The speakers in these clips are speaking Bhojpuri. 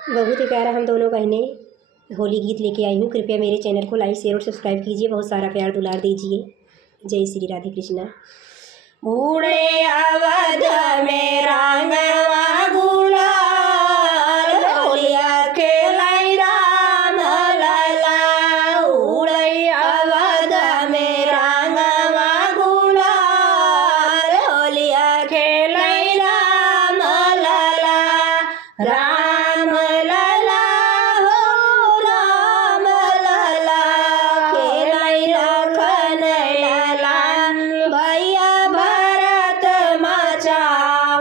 बहुत ही प्यारा हम दोनों बहनें होली गीत लेके आई हूँ। कृपया मेरे चैनल को लाइक शेयर और सब्सक्राइब कीजिए। बहुत सारा प्यार दुलार दीजिए। जय श्री राधे कृष्णा। उड़े अवध में रंगवा गुलाल होलिया खेलाई राम लला। उड़े अवध में रंगवा गुलाल होलिया खेलाई राम लला। राम लला हो राम लला खेलाई लखन लला। भैया भरत मचा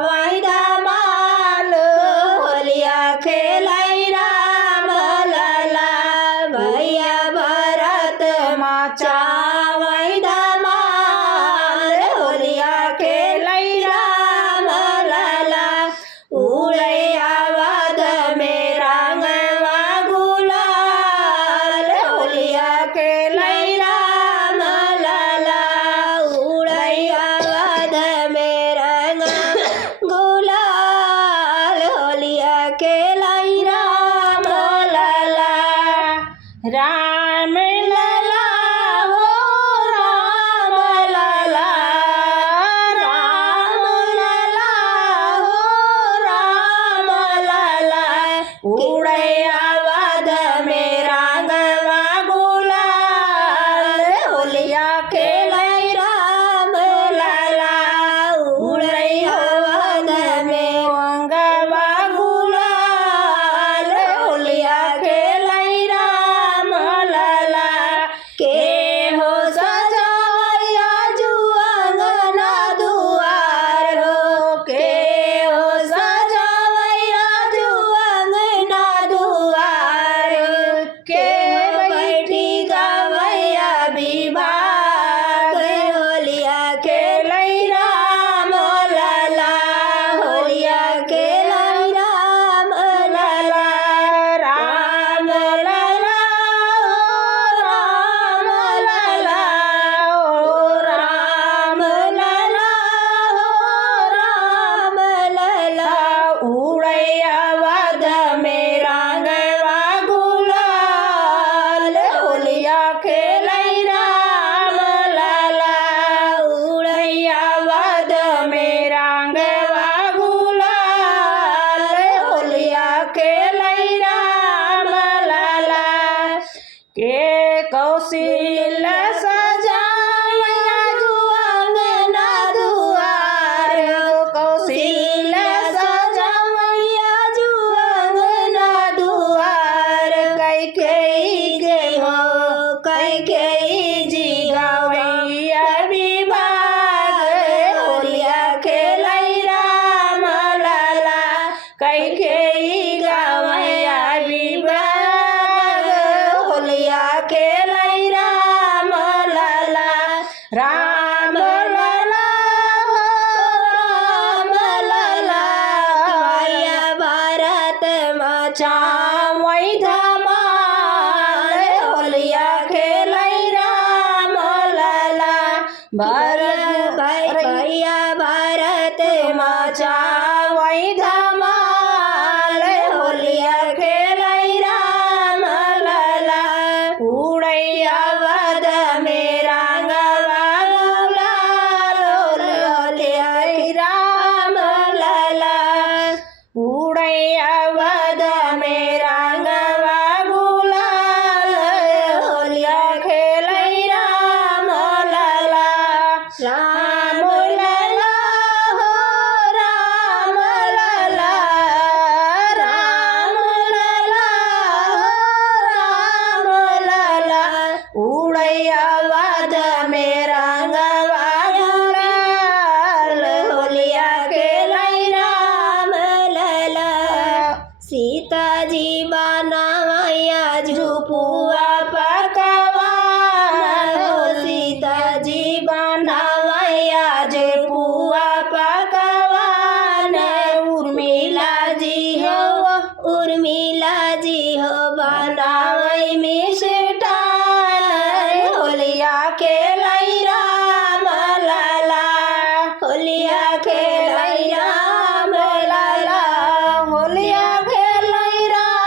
वायदा माल होलिया खेलाई राम लला। भैया भरत मचा वायदा माल होलिया खेलाई राम लला। उड़े अवध में रंगवा गुलाल होलिया खेलाई राम लला। उड़े अवध में रंग गुलाल होलिया खेलाई राम लला। राम लला हो राम लला। राम लला हो राम लला। उड़े अवध में रंगवा गुलाल होलिया खेलाई राम लला। उड़े अवध में रंगवा गुलाल होलिया खेलाई राम लला। के हो सजावैया जुअंगना दुआर हो। के हो सजावैया जुअंगना दुआर। के बैठी गवैया विभाग होलिया खेलाई राम लला। होलिया खेलाई राम लला। राम लला हो राम लला। हो राम लला हो राम लला। उड़े अवध में रंगवा गुलाल होलिया खेलाई राम लला। उड़े अवध में रंगवा गुलाल होलिया खेलाई राम लला। के कौशिल सजावैया जुअंगना दुआर। कौशिल सजावैया जुअंगना दुआर। कैकेयी गे हो कैकेयी जी गवैया विभाग होलिया खेलाई राम लला। कैकेयी गवैया विभाग होलिया खेलाई राम लला। राम लला हो राम लला। भैया भरत मचा वायदा माल होलिया खेलाई राम लला। भैया भरत मचा वायदा माल होलिया खेलाई राम लला। उड़े अवध में रंगवा गुलाल होलिया राम लला। उड़े अवध में रंगवा गुलाल होलिया खेलाई राम लला। राम लला हो राम लला। राम लला हो राम लला। उड़े अवध में रंगवा गुलाल होलिया खेलाई राम लला। सीता जी बनावैया झुपुआ पकवान हो। सीता जी बनावैया झुपुआ पकवान। उर्मिला जी हो उर्मिला जी हो बनावै मिष्ठान होलिया खेलाई राम लला। होलिया खेलाई राम लला। होलिया खेलाई राम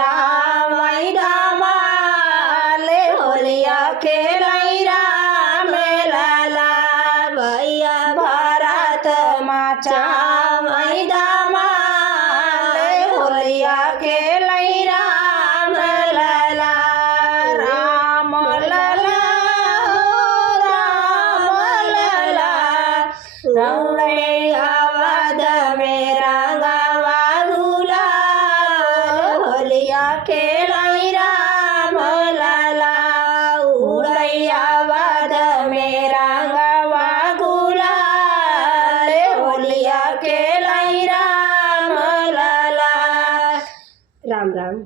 माचावई धमाले होलिया खेलै राम लाला भैया भरत माचावई धमाले होलिया खेलै राम लाला राम लाला रौड़े अवध में रंगवा गुलाल होलिया खेलै राम लाला उड़ै अवध में रंगवा गुलाल होलिया खेलै राम लाला। राम राम।